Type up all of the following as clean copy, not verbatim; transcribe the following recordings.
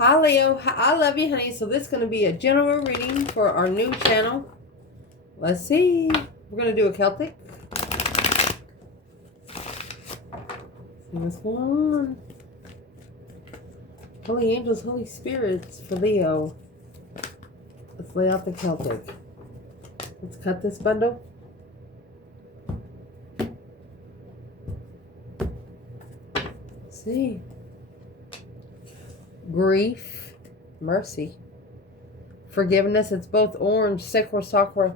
Hi Leo, I love you honey. So this is going to be a general reading for our new channel. Let's see. We're going to do a Celtic. See what's going on. Holy angels, holy spirits for Leo. Let's lay out the Celtic. Let's cut this bundle. Let's see. Grief, mercy, forgiveness. It's both orange, sacral chakra,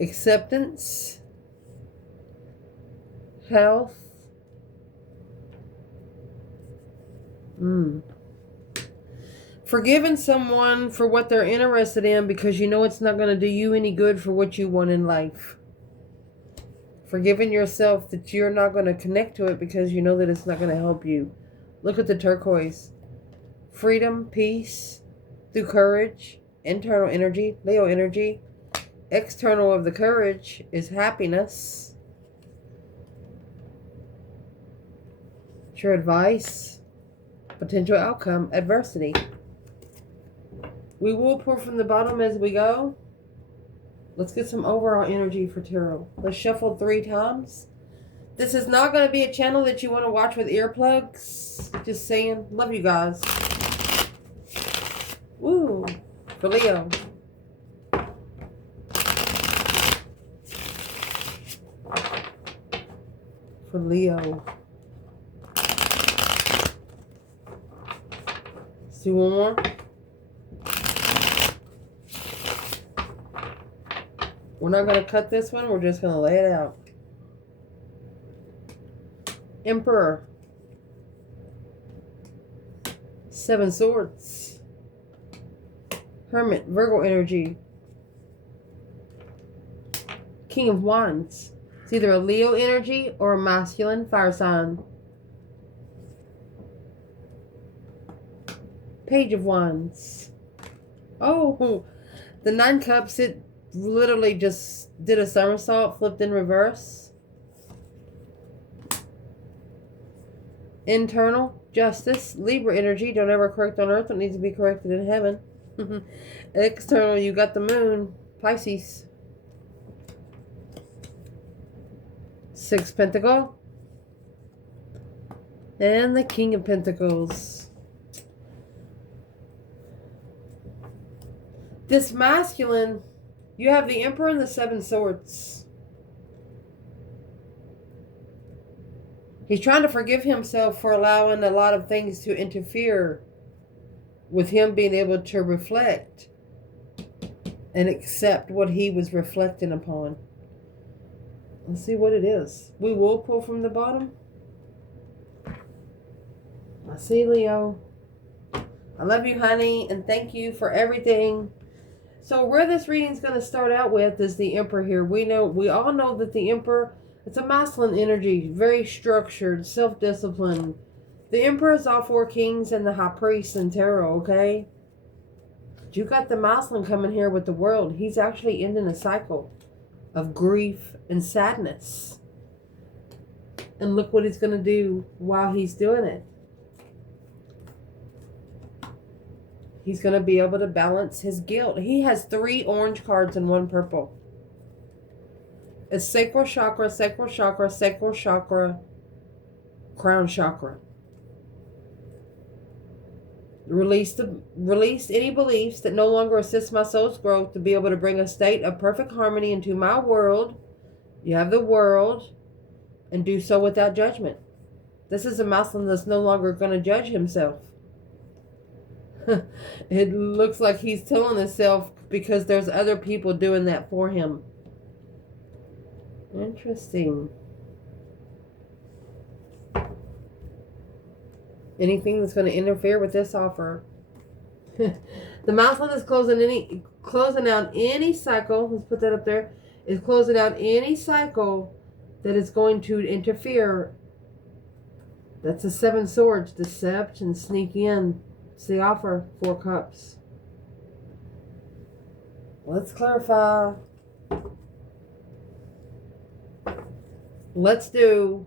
acceptance, health, forgiving someone for what they're interested in because you know it's not going to do you any good for what you want in life. Forgiving yourself that you're not going to connect to it because you know that it's not going to help you. Look at the turquoise. Freedom, peace, through courage, internal energy, Leo energy. External of the courage is happiness. Your advice, potential outcome, adversity. We will pour from the bottom as we go. Let's get some overall energy for tarot. Let's shuffle 3 times. This is not going to be a channel that you want to watch with earplugs. Just saying. Love you guys. Woo. For Leo. For Leo. Let's do one more. We're not going to cut this one. We're just going to lay it out. Emperor. 7 swords. Hermit. Virgo energy. King of wands. It's either a Leo energy or a masculine fire sign. Page of wands. Oh, the 9 cups. It literally just did a somersault, flipped in reverse. Internal justice, Libra energy. Don't ever correct on earth what needs to be corrected in heaven. External, you got the moon, Pisces. 6 pentacle. And the King of Pentacles. This masculine, you have the Emperor and the 7 swords. He's trying to forgive himself for allowing a lot of things to interfere with him being able to reflect and accept what he was reflecting upon. Let's see what it is. We will pull from the bottom. I see Leo. I love you, honey, and thank you for everything. So where this reading is going to start out with is the Emperor here. We all know that the Emperor, it's a masculine energy, very structured, self-disciplined. The Emperor is all 4 kings and the High Priest in tarot, okay? But you got the masculine coming here with the World. He's actually ending a cycle of grief and sadness. And look what he's going to do while he's doing it. He's going to be able to balance his guilt. He has 3 orange cards and 1 purple. It's sacral chakra, sacral chakra, sacral chakra, crown chakra. Release any beliefs that no longer assist my soul's growth to be able to bring a state of perfect harmony into my world. You have the world. And do so without judgment. This is a masculine that's no longer going to judge himself. It looks like he's telling himself because there's other people doing that for him. Interesting. Anything that's going to interfere with this offer. The masculine is closing out any cycle. Let's put that up there. Is closing out any cycle that is going to interfere. That's the 7 swords. Deception, sneak in. It's the offer. 4 cups. Let's clarify. Let's do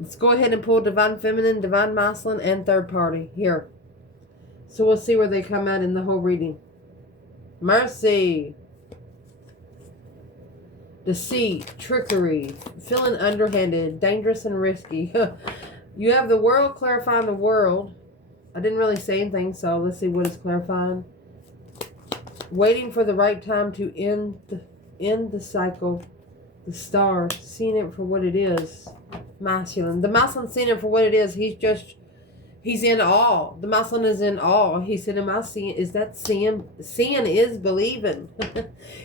Let's go ahead and pull Divine Feminine, Divine Masculine, and Third Party here. So we'll see where they come out in the whole reading. Mercy. Deceit, trickery, feeling underhanded, dangerous and risky. You have the World clarifying the world. I didn't really say anything, so let's see what it's clarifying. Waiting for the right time to end the cycle. The Star, seeing it for what it is. Masculine. The masculine seeing it for what it is. He's in awe. The masculine is in awe. He said, am I seeing? Is that seeing? Seeing is believing.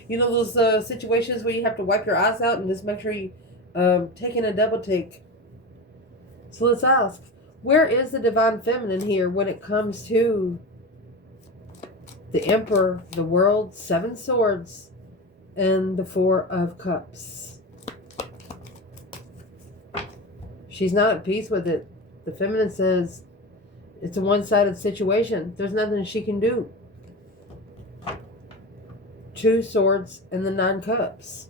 You know those situations where you have to wipe your eyes out and just make sure you taking a double take. So let's ask, where is the Divine Feminine here when it comes to the Emperor, the World, 7 Swords, and the 4 of Cups? She's not at peace with it. The Feminine says, it's a one-sided situation. There's nothing she can do. 2 Swords and the 9 Cups.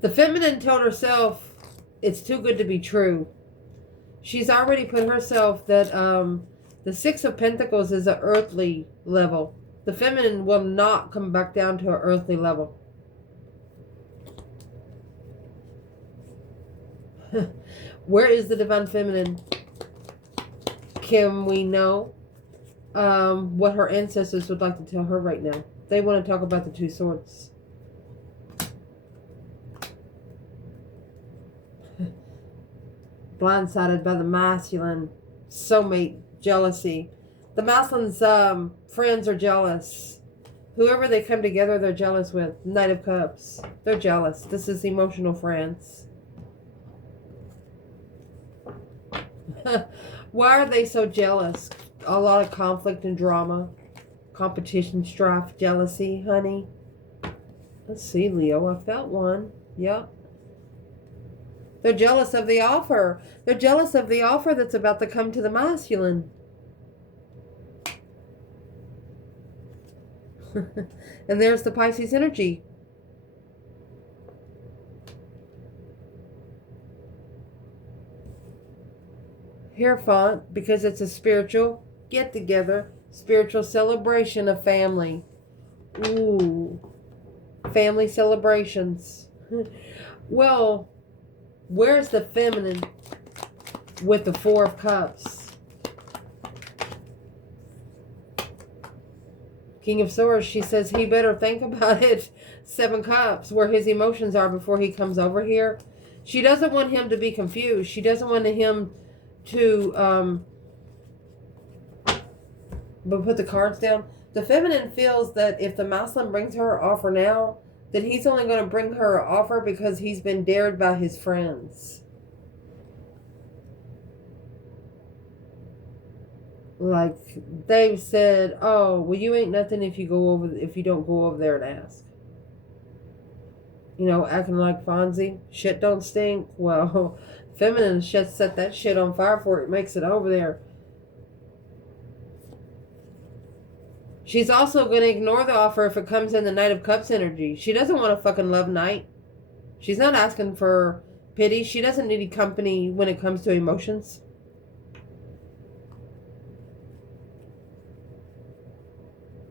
The Feminine told herself it's too good to be true. She's already put herself that the 6 of Pentacles is an earthly level. The Feminine will not come back down to an earthly level. Where is the Divine Feminine? Can we know what her ancestors would like to tell her right now? They want to talk about the 2 Swords. Blindsided by the masculine. Soulmate. Jealousy. The masculine's friends are jealous. Whoever they come together, they're jealous with. Knight of Cups. They're jealous. This is emotional friends. Why are they so jealous? A lot of conflict and drama. Competition, strife, jealousy, honey. Let's see, Leo. I felt one. Yep. They're jealous of the offer. They're jealous of the offer that's about to come to the masculine. And there's the Pisces energy. Hierophant, because it's a spiritual get-together, spiritual celebration of family. Ooh. Family celebrations. Well, where's the Feminine with the 4 of Cups? King of Swords, she says he better think about it. 7 Cups, where his emotions are before he comes over here. She doesn't want him to be confused. She doesn't want him to but put the cards down. The Feminine feels that if the masculine brings her an offer now, then he's only going to bring her an offer because he's been dared by his friends. Like they've said, oh, well, you ain't nothing if you don't go over there and ask. You know, acting like Fonzie. Shit don't stink. Well, Feminine just set that shit on fire for it. Makes it over there. She's also going to ignore the offer if it comes in the Knight of Cups energy. She doesn't want a fucking love night. She's not asking for pity. She doesn't need company when it comes to emotions.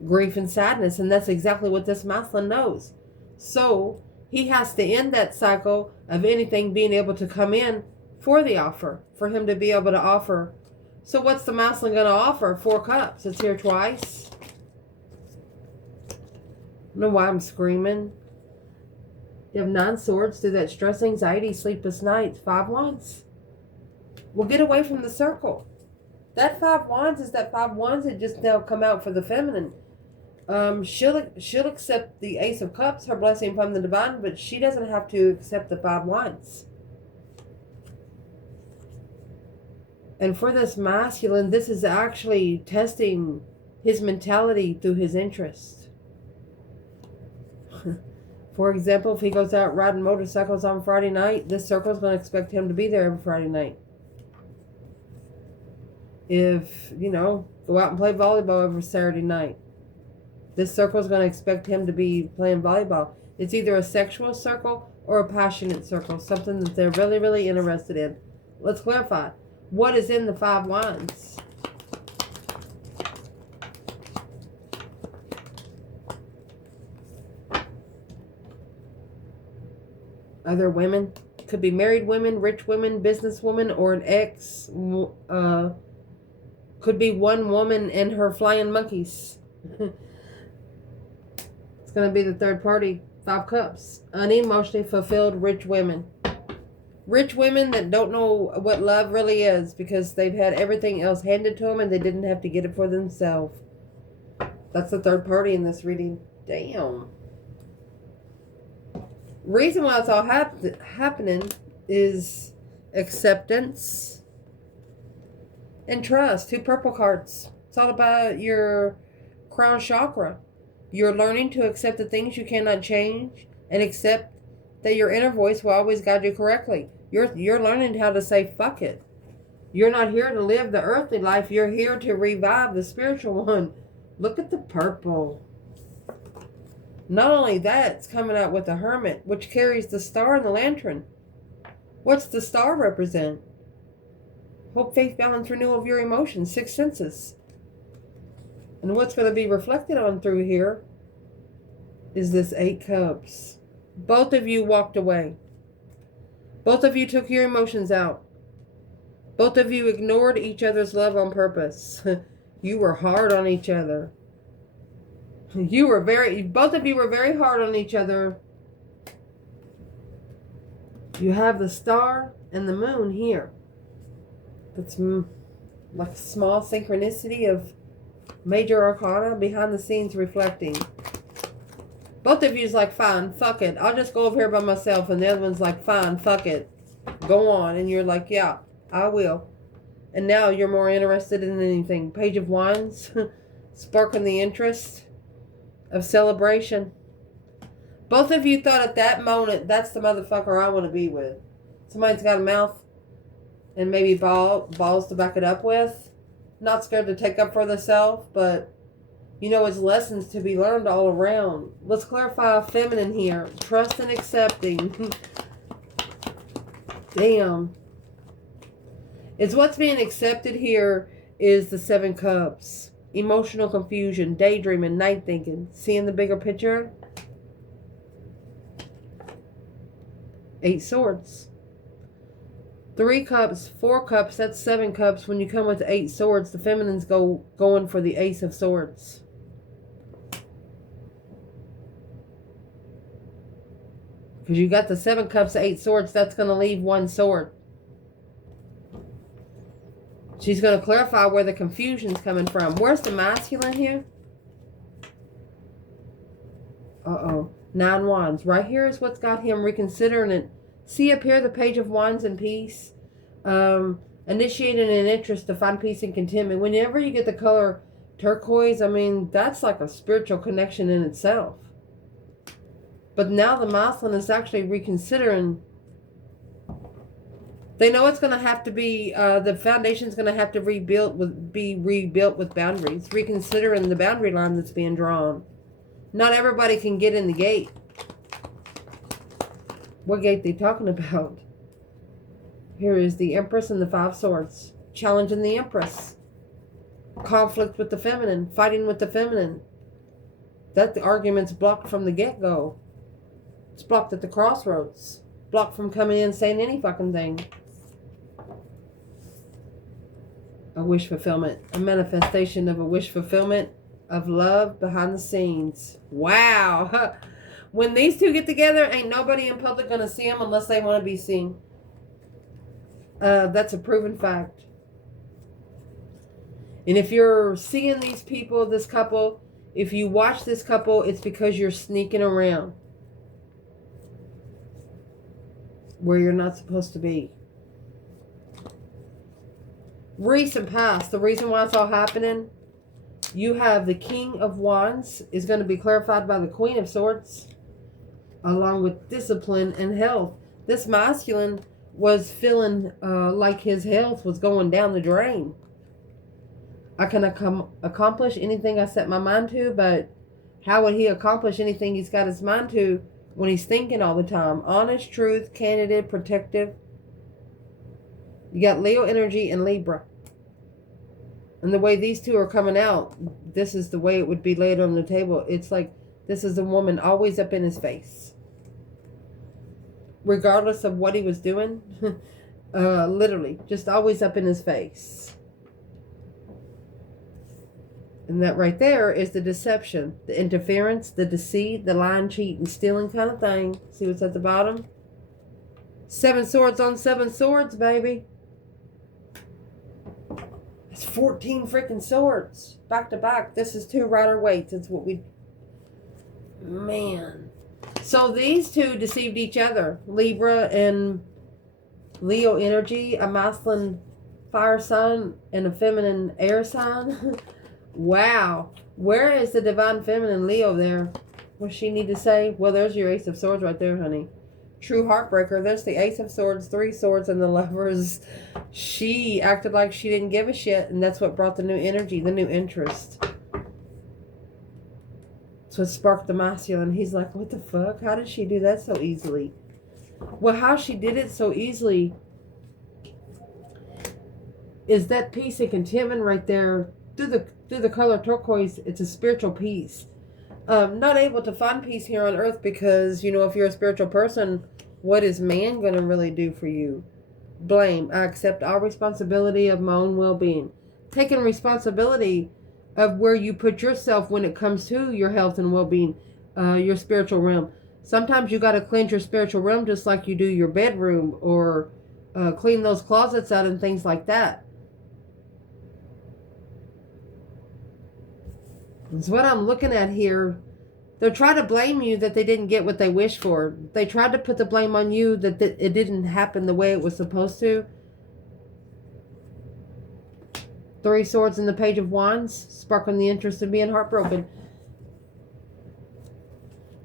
Grief and sadness, and that's exactly what this masculine knows. So he has to end that cycle of anything being able to come in for the offer, for him to be able to offer. So what's the masculine going to offer? 4 Cups. It's here twice. I don't know why I'm screaming. You have 9 Swords through that stress, anxiety, sleepless nights. 5 Wands. Well, get away from the circle. That 5 Wands is that 5 Wands that just now come out for the Feminine. She'll accept the Ace of Cups, her blessing from the Divine, but she doesn't have to accept the 5 Wands. And for this masculine, this is actually testing his mentality through his interest. For example, if he goes out riding motorcycles on Friday night, this circle is going to expect him to be there every Friday night. If, you know, go out and play volleyball every Saturday night. This circle is going to expect him to be playing volleyball. It's either a sexual circle or a passionate circle, something that they're really, really interested in. Let's clarify. What is in the 5 wands? Other women. Could be married women, rich women, businesswoman, or an ex. Could be one woman and her flying monkeys. It's going to be the third party. 5 cups. Unemotionally fulfilled rich women. Rich women that don't know what love really is because they've had everything else handed to them and they didn't have to get it for themselves. That's the third party in this reading. Damn. Reason why it's all happening is acceptance and trust. 2 purple cards. It's all about your crown chakra. You're learning to accept the things you cannot change and accept that your inner voice will always guide you correctly. You're learning how to say fuck it. You're not here to live the earthly life. You're here to revive the spiritual one. Look at the purple. Not only that, it's coming out with the Hermit, which carries the star and the lantern. What's the star represent? Hope, faith, balance, renewal of your emotions, 6 senses. And what's going to be reflected on through here is this 8 cups. Both of you walked away. Both of you took your emotions out. Both of you ignored each other's love on purpose. You were hard on each other. Both of you were very hard on each other. You have the star and the moon here. That's like a small synchronicity of major arcana behind the scenes reflecting. Both of you's like, fine, fuck it. I'll just go over here by myself. And the other one's like, fine, fuck it. Go on. And you're like, yeah, I will. And now you're more interested in anything. Page of Wands. Sparking the interest of celebration. Both of you thought at that moment, that's the motherfucker I want to be with. Somebody's got a mouth and maybe balls to back it up with. Not scared to take up for themselves, but you know, it's lessons to be learned all around. Let's clarify feminine here. Trust and accepting. Damn. It's what's being accepted here is the 7 cups. Emotional confusion, daydreaming, night thinking. Seeing the bigger picture. 8 swords. 3 cups, 4 cups, that's 7 cups. When you come with 8 swords, the feminines going for the Ace of Swords. Because you got the 7 cups, 8 swords, that's going to leave 1 sword. She's going to clarify where the confusion's coming from. Where's the masculine here? Uh-oh. 9 wands. Right here is what's got him reconsidering it. See up here the Page of Wands and peace. Initiating an interest to find peace and contentment. Whenever you get the color turquoise, I mean, that's like a spiritual connection in itself. But now the masculine is actually reconsidering. They know it's going to have to be, the foundation's going to have to be rebuilt with boundaries. Reconsidering the boundary line that's being drawn. Not everybody can get in the gate. What gate they talking about? Here is the Empress and the 5 swords. Challenging the Empress. Conflict with the feminine. Fighting with the feminine. That the argument's blocked from the get-go. It's blocked at the crossroads. Blocked from coming in saying any fucking thing. A wish fulfillment. A manifestation of a wish fulfillment of love behind the scenes. Wow. When these two get together, ain't nobody in public going to see them unless they want to be seen. That's a proven fact. And if you're seeing these people, this couple, if you watch this couple, it's because you're sneaking around where you're not supposed to be. Recent past, the reason why it's all happening, you have the King of Wands is going to be clarified by the Queen of Swords, along with discipline and health. This masculine was feeling like his health was going down the drain. I can accomplish anything I set my mind to, but How would he accomplish anything he's got his mind to when he's thinking all the time? Honest, truth, candid, protective. You got Leo energy and Libra. And the way these two are coming out, this is the way it would be laid on the table. It's like this is a woman always up in his face. Regardless of what he was doing. Literally. Just always up in his face. And that right there is the deception. The interference, the deceit, the lying, cheating, stealing kind of thing. See what's at the bottom? 7 swords on 7 swords, baby. It's 14 freaking swords. Back to back. This is 2 rider weights. It's what we... Man. So these two deceived each other. Libra and Leo energy. A masculine fire sign and a feminine air sign. Wow. Where is the divine feminine Leo there? What she need to say? Well, there's your Ace of Swords right there, honey. True heartbreaker. There's the Ace of Swords, 3 swords, and the Lovers. She acted like she didn't give a shit, and that's what brought the new energy, the new interest. That's what sparked the masculine. He's like, what the fuck? How did she do that so easily? Well, how she did it so easily is that peace and contentment right there through the color turquoise. It's a spiritual peace. Not able to find peace here on earth because, you know, if you're a spiritual person, what is man going to really do for you? Blame. I accept all responsibility of my own well-being. Taking responsibility of where you put yourself when it comes to your health and well-being, your spiritual realm. Sometimes you got to cleanse your spiritual realm just like you do your bedroom, or clean those closets out and things like that. It's what I'm looking at here. They're trying to blame you that they didn't get what they wished for. They tried to put the blame on you that it didn't happen the way it was supposed to. 3 swords and the Page of Wands, sparking the interest in being heartbroken.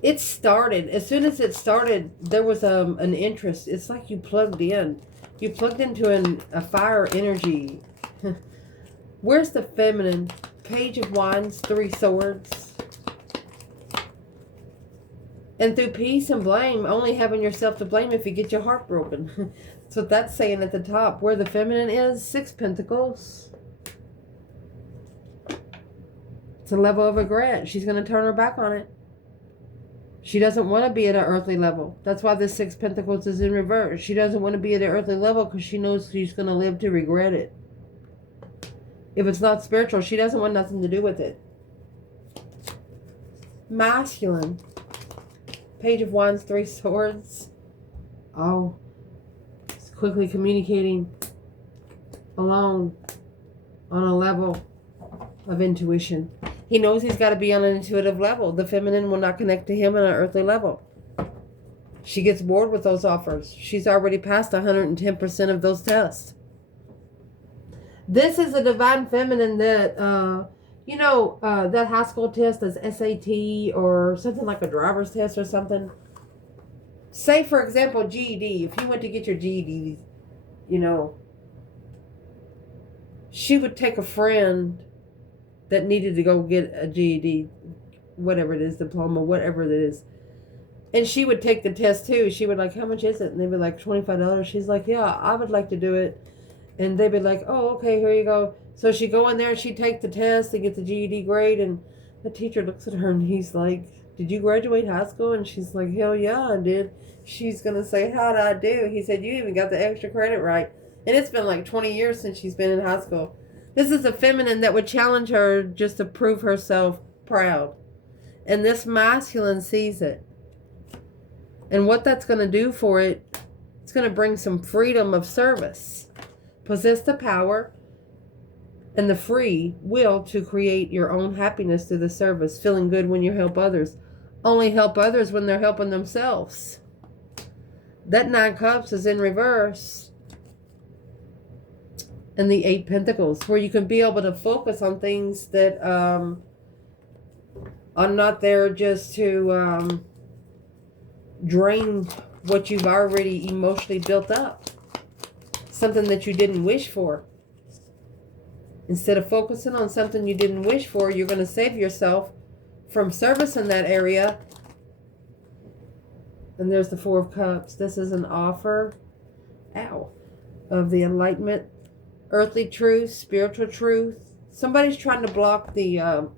It started. As soon as it started, there was an interest. It's like you plugged in. You plugged into a fire energy. Where's the feminine? Page of Wands, 3 swords. And through peace and blame, only having yourself to blame if you get your heart broken. That's what that's saying at the top. Where the feminine is, 6 pentacles. It's a level of regret. She's going to turn her back on it. She doesn't want to be at an earthly level. That's why the 6 pentacles is in reverse. She doesn't want to be at an earthly level because she knows she's going to live to regret it. If it's not spiritual, she doesn't want nothing to do with it. Masculine. Page of Wands, 3 swords. Oh. It's quickly communicating alone on a level of intuition. He knows he's got to be on an intuitive level. The feminine will not connect to him on an earthly level. She gets bored with those offers. She's already passed 110% of those tests. This is a divine feminine that, that high school test is SAT or something like a driver's test or something. Say, for example, GED. If you went to get your GED, she would take a friend that needed to go get a GED, whatever it is, diploma, whatever it is. And she would take the test too. She would like, how much is it? And they'd be like, $25. She's like, yeah, I would like to do it. And they'd be like, oh, okay, here you go. So she'd go in there and she'd take the test and get the GED grade. And the teacher looks at her and he's like, did you graduate high school? And she's like, hell yeah, I did. She's going to say, how'd I do? He said, you even got the extra credit right. And it's been like 20 years since she's been in high school. This is a feminine that would challenge her just to prove herself proud. And this masculine sees it. And what that's going to do for it, it's going to bring some freedom of service. Possess the power and the free will to create your own happiness through the service. Feeling good when you help others. Only help others when they're helping themselves. That 9 cups is in reverse. And the 8 pentacles, where you can be able to focus on things that are not there just to drain what you've already emotionally built up. Something that you didn't wish for. Instead of focusing on something you didn't wish for, you're going to save yourself from service in that area. And there's the Four of Cups. This is an offer, of the enlightenment, earthly truth, spiritual truth. Somebody's trying to block the,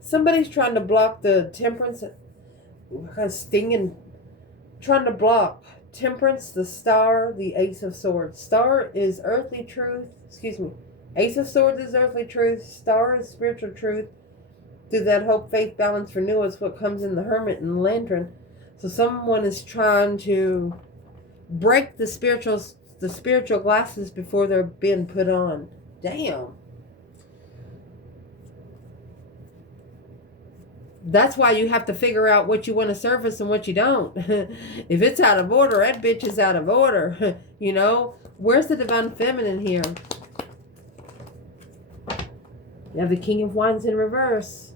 somebody's trying to block the temperance, stinging, trying to block temperance, the star, the ace of swords. Star is earthly truth, ace of swords is earthly truth, star is spiritual truth. Through that hope, faith, balance, renewal is what comes in the hermit and the lantern. So someone is trying to break the spiritual glasses before they're being put on. Damn. That's why you have to figure out what you want to service and what you don't. If it's out of order, that bitch is out of order. You know? Where's the divine feminine here? You have the King of Wands in reverse.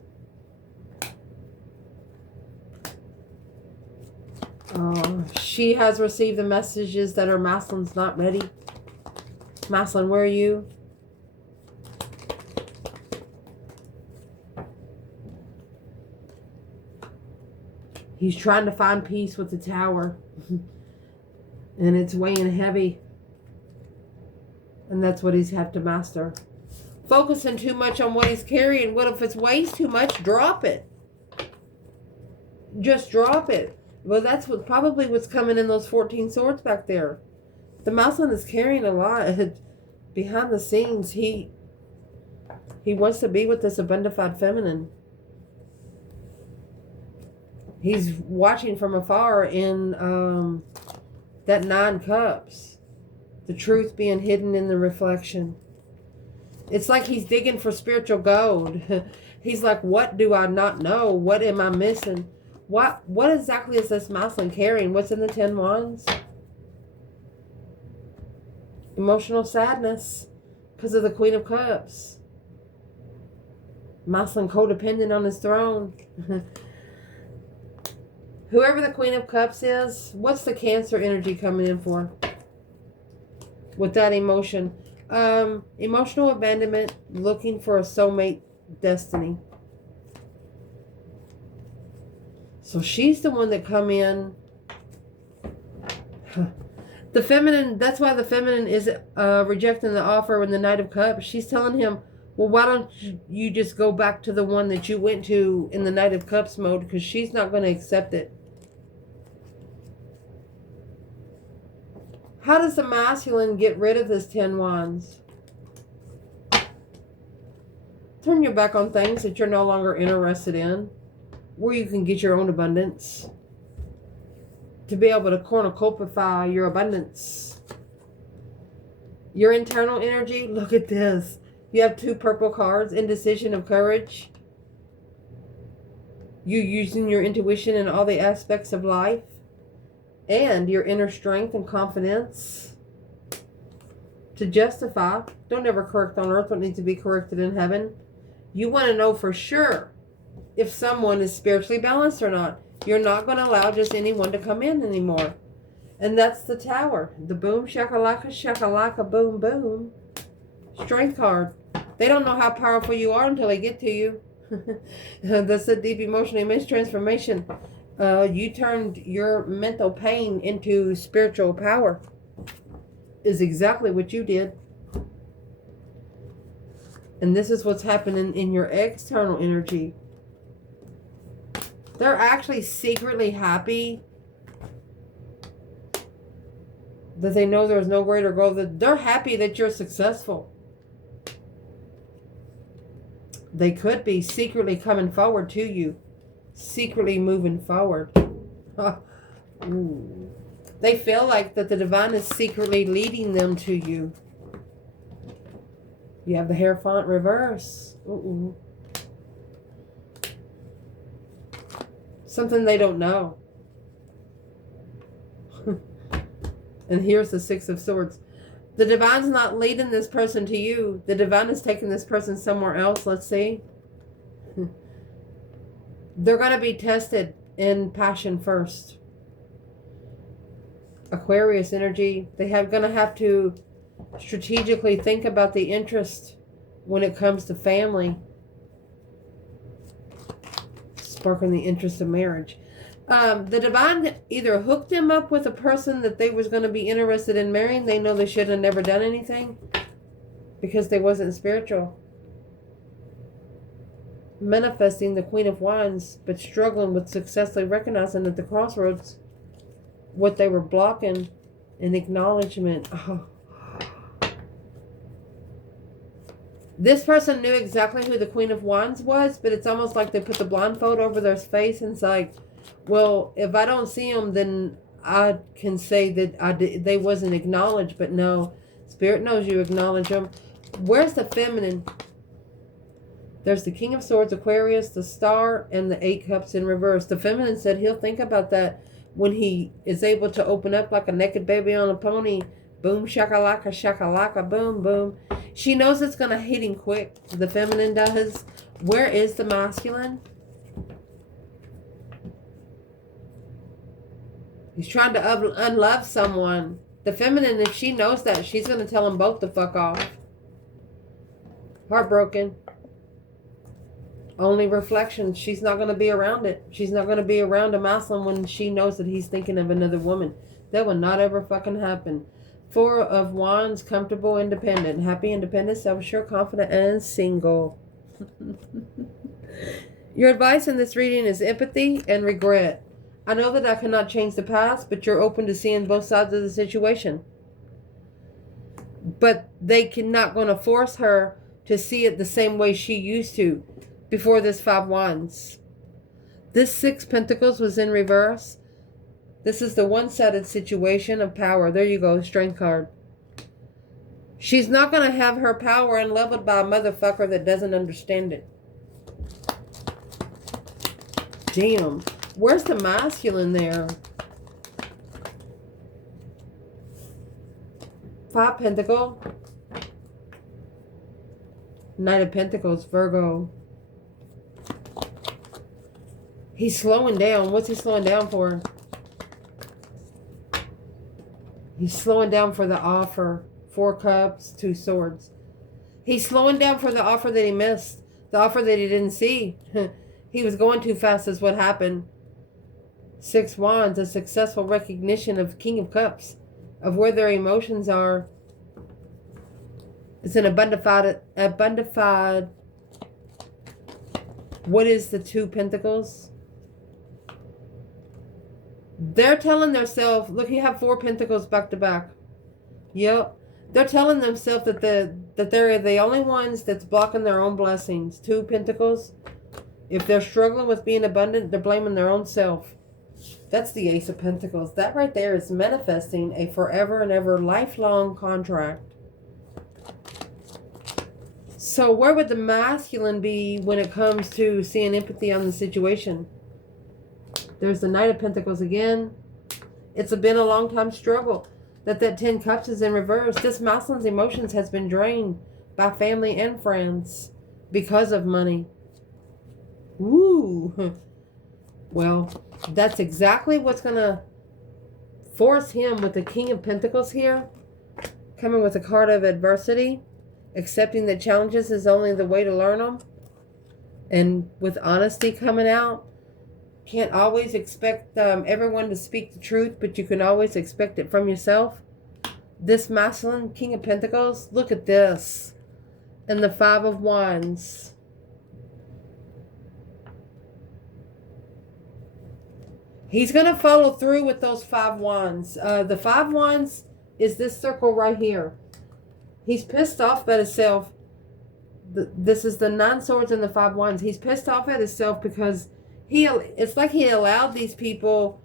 She has received the messages that her masculine's not ready. Masculine, where are you? He's trying to find peace with the Tower. And it's weighing heavy. And that's what he's have to master. Focusing too much on what he's carrying. What if it weighs too much? Drop it. Just drop it. Well, that's probably what's coming in those 14 swords back there. The masculine is carrying a lot. Behind the scenes, he wants to be with this abundified feminine. He's watching from afar in that 9 cups. The truth being hidden in the reflection. It's like he's digging for spiritual gold. He's like, what do I not know? What am I missing? What exactly is this masculine carrying? What's in the 10 wands? Emotional sadness because of the Queen of Cups. Masculine codependent on his throne. Whoever the Queen of Cups is, what's the Cancer energy coming in for? With that emotion. Emotional abandonment, looking for a soulmate destiny. So she's the one that come in. The feminine, that's why the feminine is rejecting the offer in the Knight of Cups. She's telling him, well, why don't you just go back to the one that you went to in the Knight of Cups mode, because she's not going to accept it. How does the masculine get rid of this 10 wands? Turn your back on things that you're no longer interested in, where you can get your own abundance. To be able to cornucopify your abundance. Your internal energy, look at this. You have 2 purple cards, indecision of courage. You using your intuition in all the aspects of life. And your inner strength and confidence. To justify. Don't ever correct on earth what needs to be corrected in heaven. You want to know for sure if someone is spiritually balanced or not. You're not going to allow just anyone to come in anymore. And that's the Tower. The boom, shakalaka, boom, boom. Strength card. They don't know how powerful you are until they get to you. That's a deep emotional image transformation. You turned your mental pain into spiritual power. Is exactly what you did. And this is what's happening in your external energy. They're actually secretly happy that they know there's no greater goal. That they're happy that you're successful. They could be secretly coming forward to you. Secretly moving forward. They feel like that the divine is secretly leading them to you. You have the Hierophant reverse. Something they don't know. And here's the 6 of Swords. The divine's not leading this person to you. The divine is taking this person somewhere else. Let's see. They're going to be tested in passion first. Aquarius energy. They have going to have to strategically think about the interest when it comes to family. sparking the interest of marriage. The divine either hooked him up with a person that they was going to be interested in marrying. They know they should have never done anything because they wasn't spiritual. Manifesting the Queen of Wands, but struggling with successfully recognizing at the crossroads what they were blocking in acknowledgement. Oh. This person knew exactly who the Queen of Wands was, but it's almost like they put the blindfold over their face and it's like, well, if I don't see them, then I can say that they wasn't acknowledged. But no, Spirit knows you acknowledge them. Where's the feminine? There's the King of Swords, Aquarius, the Star, and the 8 Cups in reverse. The feminine said he'll think about that when he is able to open up like a naked baby on a pony. Boom, shakalaka, boom, boom. She knows it's going to hit him quick. The feminine does. Where is the masculine? He's trying to unlove someone. The feminine, if she knows that, she's going to tell them both to fuck off. Heartbroken. Only reflection. She's not going to be around it. She's not going to be around a masculine when she knows that he's thinking of another woman. That will not ever fucking happen. 4 of Wands, comfortable, independent. Happy, independent, self-assured, confident, and single. Your advice in this reading is empathy and regret. I know that I cannot change the past, but you're open to seeing both sides of the situation. But they cannot going to force her to see it the same way she used to before this 5 Wands. This 6 Pentacles was in reverse. This is the one-sided situation of power. There you go, Strength card. She's not going to have her power unleveled by a motherfucker that doesn't understand it. Damn. Where's the masculine there? 5 Pentacle. Knight of Pentacles, Virgo. He's slowing down. What's he slowing down for? He's slowing down for the offer. 4 Cups, 2 Swords. He's slowing down for the offer that he missed. The offer that he didn't see. He was going too fast is what happened. 6 Wands, a successful recognition of King of Cups, of where their emotions are. It's an abundified. What is the 2 Pentacles? They're telling themselves, look, you have 4 Pentacles back to back. Yep. They're telling themselves that they're the only ones that's blocking their own blessings. 2 Pentacles. If they're struggling with being abundant, they're blaming their own self. That's the Ace of Pentacles. That right there is manifesting a forever and ever lifelong contract. So where would the masculine be when it comes to seeing empathy on the situation? There's the Knight of Pentacles again. It's been a long time struggle. That 10 Cups is in reverse. This masculine's emotions has been drained by family and friends because of money. Woo! Well, that's exactly what's going to force him with the King of Pentacles here. Coming with a card of adversity. Accepting that challenges is only the way to learn them. And with honesty coming out. Can't always expect everyone to speak the truth, but you can always expect it from yourself. This masculine King of Pentacles, look at this. And the 5 of Wands. He's going to follow through with those 5 Wands. The 5 Wands is this circle right here. He's pissed off at himself. This is the 9 Swords and the 5 Wands. He's pissed off at himself because it's like he allowed these people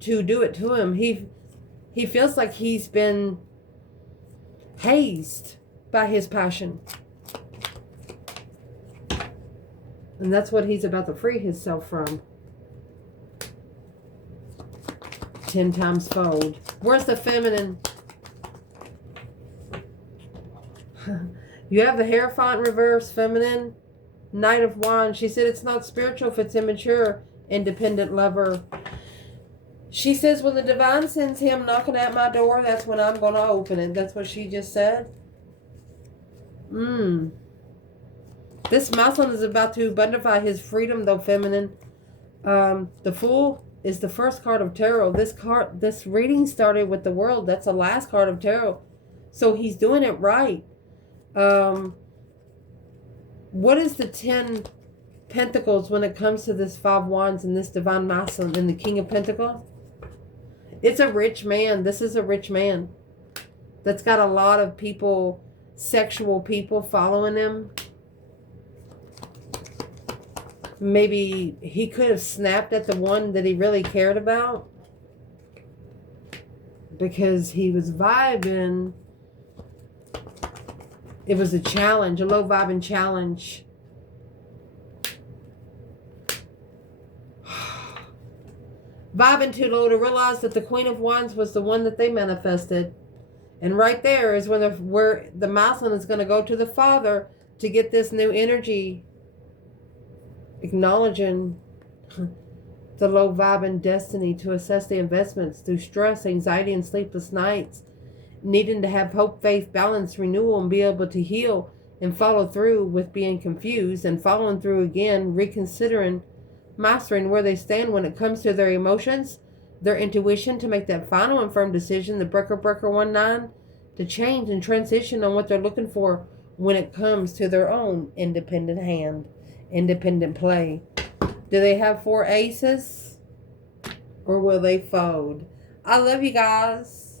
to do it to him. He feels like he's been hazed by his passion. And that's what he's about to free himself from. 10 times fold. Where's the feminine? You have the Hierophant reverse, feminine. Knight of Wands. She said it's not spiritual if it's immature. Independent lover. She says when the divine sends him knocking at my door, that's when I'm going to open it. That's what she just said. This masculine is about to abundify his freedom, though, feminine. The Fool is the first card of tarot. This reading started with the World. That's the last card of tarot. So he's doing it right. What is the 10 Pentacles when it comes to this 5 Wands and this Divine Masculine and the King of Pentacles? It's a rich man. This is a rich man that's got a lot of people, sexual people following him. Maybe he could have snapped at the one that he really cared about because he was vibing. It was a challenge, a low vibing challenge. Vibing too low to realize that the Queen of Wands was the one that they manifested. And right there is when where the masculine is going to go to the Father to get this new energy. Acknowledging the low vibing destiny to assess the investments through stress, anxiety, and sleepless nights. Needing to have hope, faith, balance, renewal, and be able to heal and follow through with being confused and following through again, reconsidering, mastering where they stand when it comes to their emotions, their intuition to make that final and firm decision, the breaker 19, to change and transition on what they're looking for when it comes to their own independent hand. Independent play. Do they have 4 aces? Or will they fold? I love you guys.